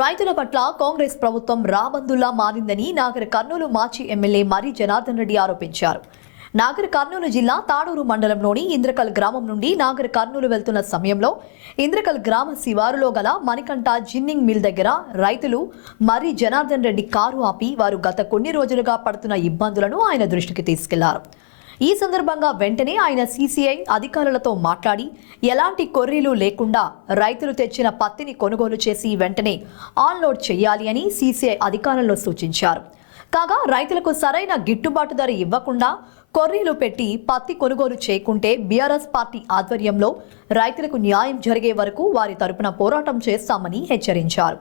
రైతుల పట్ల కాంగ్రెస్ ప్రభుత్వం రాబందులా మారిందని నాగర్ కర్నూలు మాజీ ఎమ్మెల్యే మరి జనార్దన్ రెడ్డి ఆరోపించారు. నాగర్ కర్నూలు జిల్లా తాడూరు మండలంలోని ఇంద్రకల్ గ్రామం నుండి నాగర్ కర్నూలు వెళ్తున్న సమయంలో ఇంద్రకల్ గ్రామ శివారులో గల మణికంఠ జిన్నింగ్ మిల్ దగ్గర రైతులు మరి జనార్దన్ రెడ్డి కారు ఆపి వారు గత కొన్ని రోజులుగా పడుతున్న ఇబ్బందులను ఆయన దృష్టికి తీసుకెళ్లారు. ఈ సందర్భంగా వెంటనే ఆయన సీసీఐ అధికారులతో మాట్లాడి ఎలాంటి కొర్రీలు లేకుండా రైతులు తెచ్చిన పత్తిని కొనుగోలు చేసి వెంటనే ఆన్లోడ్ చేయాలి అని సీసీఐ అధికారులు సూచించారు. కాగా రైతులకు సరైన గిట్టుబాటు ధర ఇవ్వకుండా కొర్రీలు పెట్టి పత్తి కొనుగోలు చేయకుంటే బీఆర్ఎస్ పార్టీ ఆధ్వర్యంలో రైతులకు న్యాయం జరిగే వరకు వారి తరపున పోరాటం చేస్తామని హెచ్చరించారు.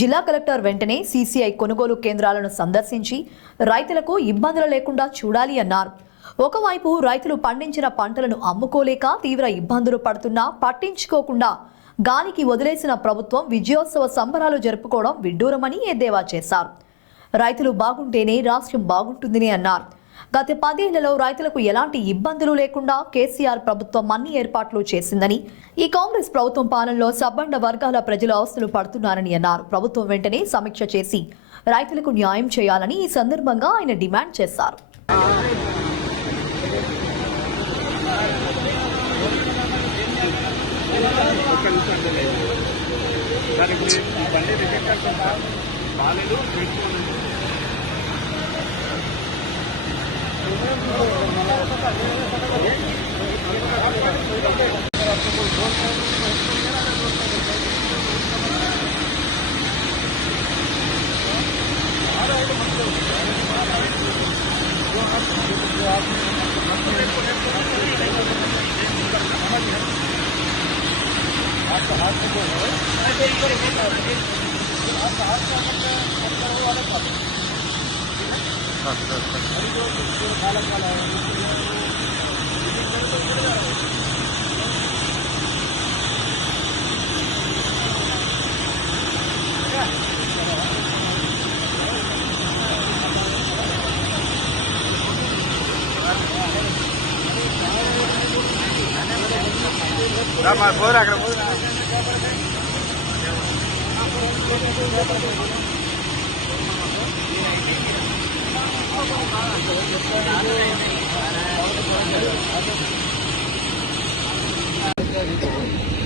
జిల్లా కలెక్టర్ వెంటనే సీసీఐ కొనుగోలు కేంద్రాలను సందర్శించి రైతులకు ఇబ్బందులు లేకుండా చూడాలి అన్నారు. ఒకవైపు రైతులు పండించిన పంటలను అమ్ముకోలేక తీవ్ర ఇబ్బందులు పడుతున్నా పట్టించుకోకుండా గాలికి వదిలేసిన ప్రభుత్వం విజయోత్సవ సంబరాలు జరుపుకోవడం విడ్డూరమని ఎద్దేవా చేశారు. రైతులు బాగుంటేనే రాష్ట్రం బాగుంటుందని అన్నారు. గత 10 ఏళ్లలో రైతులకు ఎలాంటి ఇబ్బందులు లేకుండా కేసీఆర్ ప్రభుత్వం అన్ని ఏర్పాట్లు చేసిందని, ఈ కాంగ్రెస్ ప్రభుత్వం పాలనలో సబ్బండ వర్గాల ప్రజలు అవస్థలు పడుతున్నారని అన్నారు. ప్రభుత్వం వెంటనే సమీక్ష చేసి రైతులకు న్యాయం చేయాలని ఈ సందర్భంగా ఆయన డిమాండ్ చేశారు.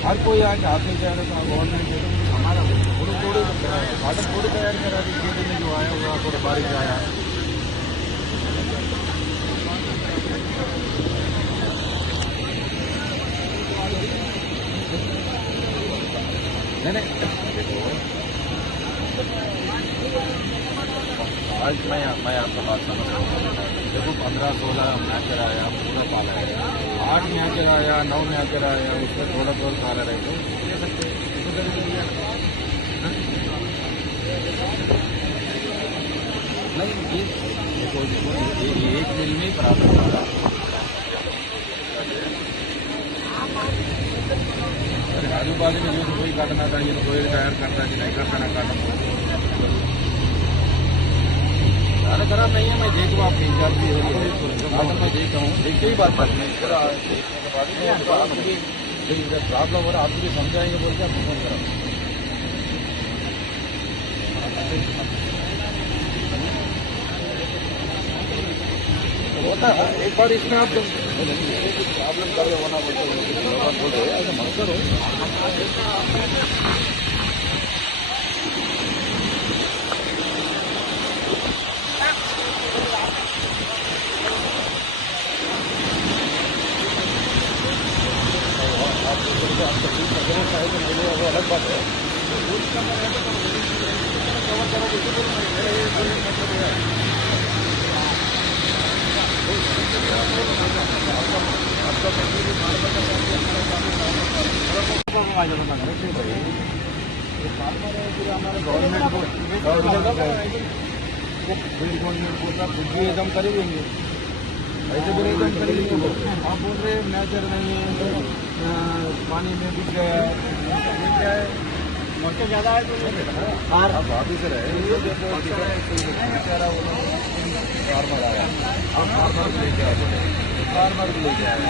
हर कोई आज आते जा रहा था गवर्नमेंट हमारा थोड़ी वाटर थोड़ी तैयार करा दी खेती में जो आया हुआ थोड़ा बारिश आया आज मैं आपका बात समझ रहा हूँ. देखो 15-16 मैच कराया पूरा पाला है, 8 मैच कराया 9 मैच कराया उसमें थोड़ा पाला रहे तो नहीं ये एक मिल में ही प्रॉब्लम आ रहा है. आजू बाजू में जो कोई काटना था ये तो कोई रिटायर करता है कि नहीं करता ना काटना ज़्यादा खराब नहीं है. मैं देखूँ आप 3-4 मैं देखता हूँ देखते ही बात देखने के बाद मुझे प्रॉब्लम हो रहा है आप मुझे समझाएंगे बोल के आप फोन करा होता है. एक बार इसमें आप प्रॉब्लम कर होना बोलते ऐसा मत करो. अलग बात है. गवर्नमेंट एकदम कर देंगे ऐसे भी एकदम कर देंगे. आप बोल रहे नेचर नहीं है पानी में बिक गया क्या है मोटे ज़्यादा है तो ऑफिसर है फार्मर आया आप फार्मर को लेके आए फार्मर को लेके आए